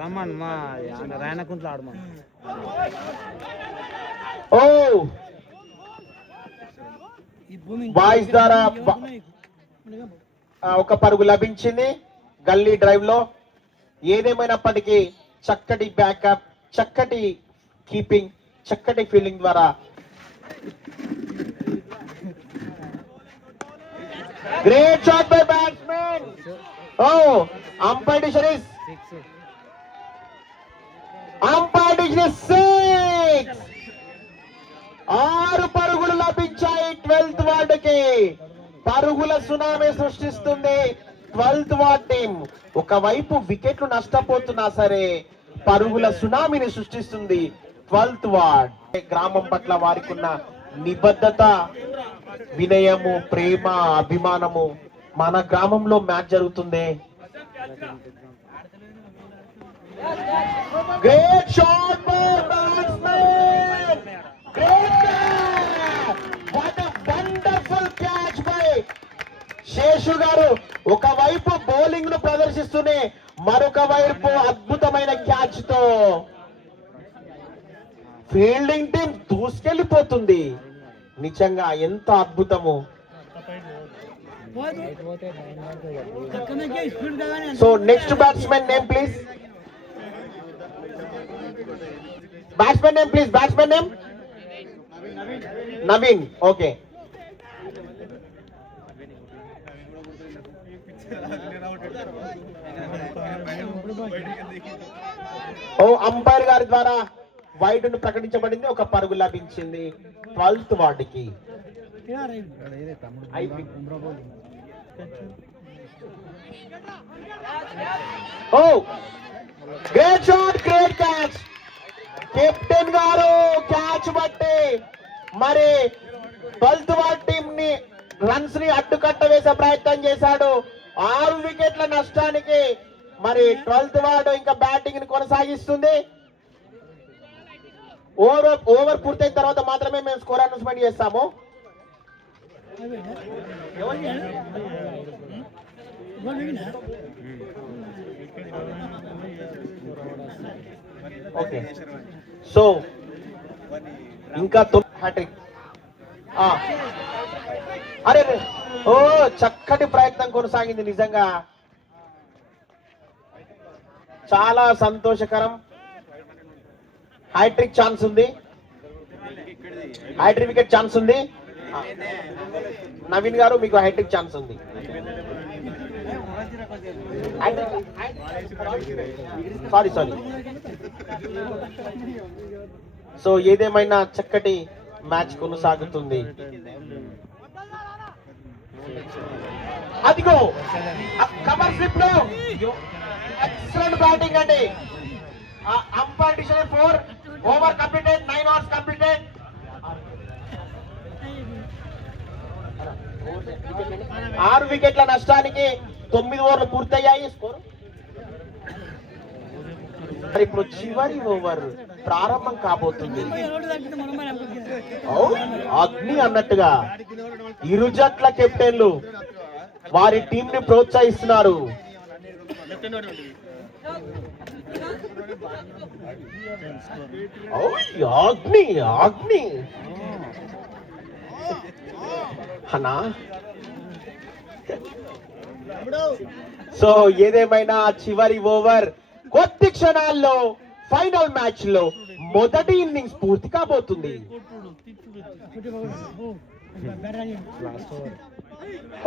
రమ్మన్ మా రాయనకుంట్లో ఆడమా. ఓ బాయ్స్ ద్వారా ఒక పరుగు లభించింది గల్లీ డ్రైవ్ లో. ఏదేమైనప్పటికీ చక్కటి బ్యాకప్, చక్కటి కీపింగ్, చక్కటి ఫీల్డింగ్ ద్వారా గ్రేట్ షాట్ బై బ్యాట్స్మెన్. ఓ అంపైర్ డిసిషన్ ఇస్ 6. 6 పరుగులు లభించాయి 12th వార్డుకి. పరుగుల సునామీ సృష్టిస్తుంది 12th వార్డ్ టీం. ఒకవైపు వికెట్లు నష్టపోతున్నా సరే పరుగుల సునామీని సృష్టిస్తుంది 12th వార్డ్. గ్రామం పట్ల వారికి ఉన్న నిబద్ధత, వినయము, ప్రేమ, అభిమానము. మన గ్రామంలో మ్యాచ్ జరుగుతుంది. Great shot by batsmen. Great catch. What a wonderful catch by Seshu గారు. ఒకవైపు బౌలింగ్ ను ప్రదర్శిస్తూనే మరొక వైపు అద్భుతమైన క్యాచ్ తో ఫీల్డింగ్ టీం దూసుకెళ్లిపోతుంది. నిజంగా ఎంత అద్భుతము. So next batsmen name please. Batsmen name please. Batsmen name Naveen. Okay. ఓ అంపైర్ గారి ద్వారా వైడ్ ను ప్రకటించబడింది. ఒక పరుగు లభించింది 12th వార్డుకి. Oh great shot, great catch. Captain గారు క్యాచ్ బట్టి మరి 12th వార్డ్ టీం ని రన్స్ ని అడ్డుకట్ట వేసే ప్రయత్నం చేశాడు. 6 వికెట్ల నష్టానికి మరి 12th వార్డ్ ఇంకా బ్యాటింగ్ ని కొనసాగిస్తుంది. ఓవర్ పూర్తయిన తర్వాత మాత్రమే మేము స్కోర్ అనౌన్స్మెంట్ చేస్తాము. ఓకే. సో ఇంకా హ్యాట్రిక్. అరే ఓ చక్కటి ప్రయత్నం కొనసాగింది. నిజంగా చాలా సంతోషకరం. హ్యాట్రిక్ ఛాన్స్ ఉంది. హ్యాట్రిక్ వికెట్ ఛాన్స్ ఉంది. నవీన్ గారు మీకు హ్యాట్రిక్ ఛాన్స్ ఉంది. సారీ. సో ఏదేమైనా చక్కటి మ్యాచ్ కొనసాగుతుంది. అదిగో కవర్ స్లిప్ లో ఎక్సలెంట్ బ్యాటింగ్ అండి. Umpire decision 4 over completed, 9 overs completed. 6 వికెట్ల నష్టానికి 9 ఓవర్లు పూర్తయ్యాయి. స్కోర్ ఇప్పుడు చివరి ఓవర్ ప్రారంభం కాబోతుంది. అగ్ని అన్నట్టుగా ఇరు జట్ల కెప్టెన్లు వారి టీం ని ప్రోత్సహిస్తున్నారు. అగ్ని అగ్ని అన్నా. సో ఏదేమైనా చివరి ఓవర్ కొద్ది క్షణాల్లో ఫైనల్ మ్యాచ్ లో మొదటి ఇన్నింగ్స్ పూర్తి కాబోతుంది.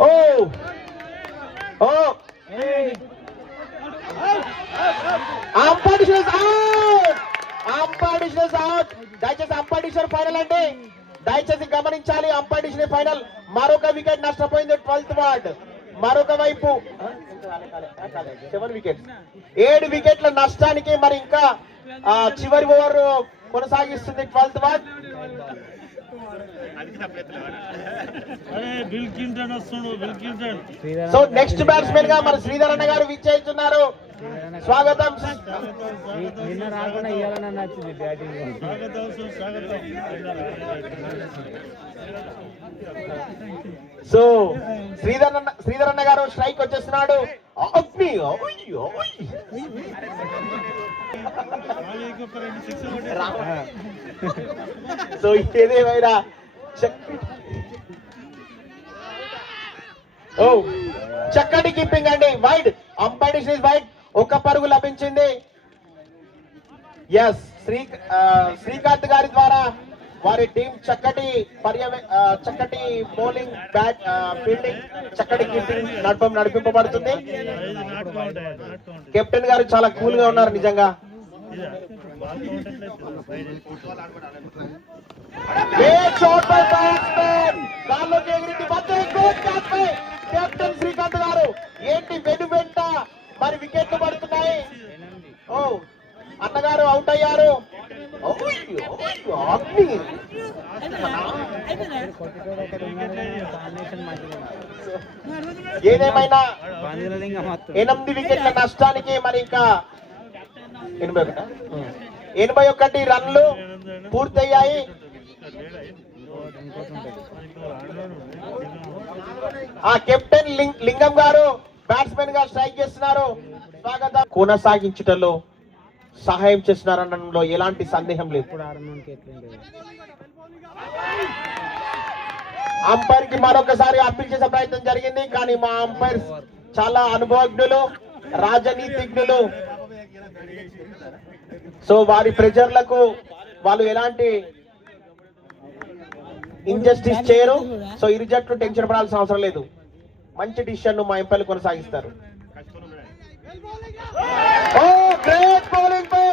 Oh oh umpire decision out. Umpire decision out. దయచేసి అంపైర్ డిసిషన్ ఫైనల్ అంటే దయచేసి గమనించాలి. Umpire decision final. మరొక వికెట్ నష్టపోయింది 12th వార్డ్. మరొక వైపు 7 వికెట్స్, 7 వికెట్ల నష్టానికి మరి ఇంకా చివరి ఓవర్ కొనసాగిస్తుంది 12th ward. So next batsmen గా మన శ్రీధర్ అన్న గారు విచ్చేస్తున్నారు. స్వాగతం. నిన్న రాకుండా ఇవ్వాలని నచ్చింది బ్యాటింగ్. సో శ్రీధర్ అన్న గారు స్ట్రైక్ వచ్చేస్తున్నాడు. అగ్ని సో ఏదేమైనా చక్కటి కీపింగ్ అండి. Wide umpire decision wide. ఒక పరుగు లభించింది. ఎస్ శ్రీకాంత్ గారి ద్వారా వారి టీం చక్కటి చక్కటి బౌలింగ్ బ్యాట్ ఫీల్డింగ్ చక్కటి కీపింగ్ నడిపింపబడుతుంది. కెప్టెన్ గారు చాలా కూల్ గా ఉన్నారు నిజంగా. కెప్టెన్ శ్రీకాంత్ గారు ఏంటి వెంట మరి వికెట్లు పడుతున్నాయి. ఓ అన్నగారు అవుట్ అయ్యారు. ఏదేమైనా 8 వికెట్ల నష్టానికి మరి ఇంకా 81 రన్లు పూర్తయ్యాయి. ఆ కెప్టెన్ లింగం గారు బ్యాట్స్మెన్ గా స్ట్రైక్ చేస్తున్నారు. స్వాగతం. కొనసాగించటంలో సహాయం చేస్తున్నారనడంలో ఎలాంటి సందేహం లేదు. అంపైర్ కి మరొకసారి అప్పీల్ చేసే ప్రయత్నం జరిగింది, కానీ మా అంపైర్ చాలా అనుభవజ్ఞులు, రాజనీతిజ్ఞులు. సో వారి ప్రెజర్లకు వాళ్ళు ఎలాంటి ఇంజస్టిస్ చేయరు. సో ఇరు జట్లు టెన్షన్ పడాల్సిన అవసరం లేదు. మంచి డిసిషన్ మా ఎంపైర్లు కొనసాగిస్తారు. గ్రేట్ బౌలింగ్ పై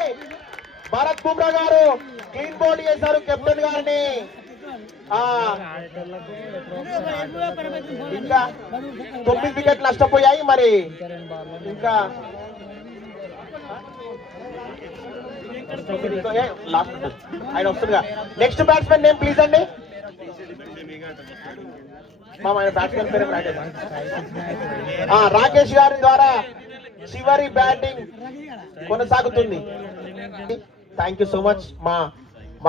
భారత్ బుమ్రా గారు క్లీన్ బౌలింగ్ చేశారు కెప్టెన్ గారిని. ఇంకా 9 వికెట్లు నష్టపోయాయి. మరి ఇంకా ఆయన వస్తుందిగా. నెక్స్ట్ బ్యాట్స్మెన్ నేమ్ ప్లీజ్ అండి. బ్యాట్స్మెన్ పేరు రాకేష్ గారి ద్వారా చివరి బ్యాటింగ్ కొనసాగుతుంది. థ్యాంక్ యూ సో మచ్ మా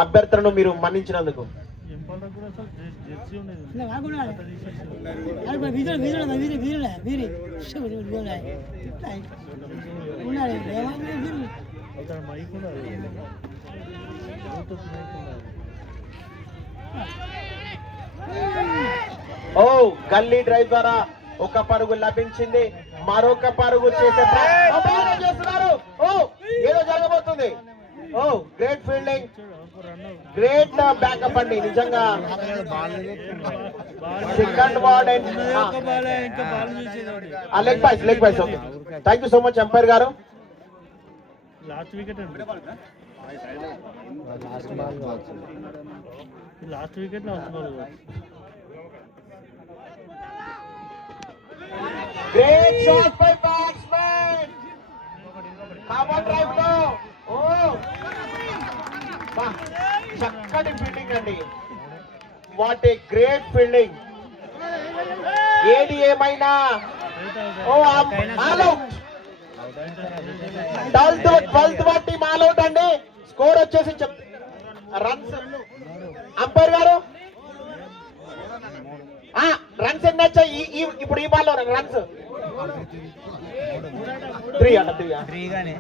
అభ్యర్థులను మీరు మన్నించినందుకు. ఓ గల్లీ డ్రైవ్ ద్వారా ఒక పరుగు లభించింది. మరొక పరుగు చేసే చేస్తున్నారు. ఓ ఏదో జరగబోతుంది. Oh great fielding, great backup అండి నిజంగా. Second ball leg byes. Okay thank you so much umpire గారు. Last wicket great shot by batsmen. Cover drive లో చక్కటి ఫీల్డింగ్ అండి. What a great fielding. ఏది ఏమైనా ఆల్అౌట్. 12th వాటి ఆల్అౌట్ అండి. స్కోర్ వచ్చేసి రన్స్ అంపైర్ గారు రన్స్ ఎన్ని వచ్చాయి ఇప్పుడు ఈ బాల్ లో? రన్స్ 3 అంట. 3 గానే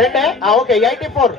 రెండే. ఓకే 84.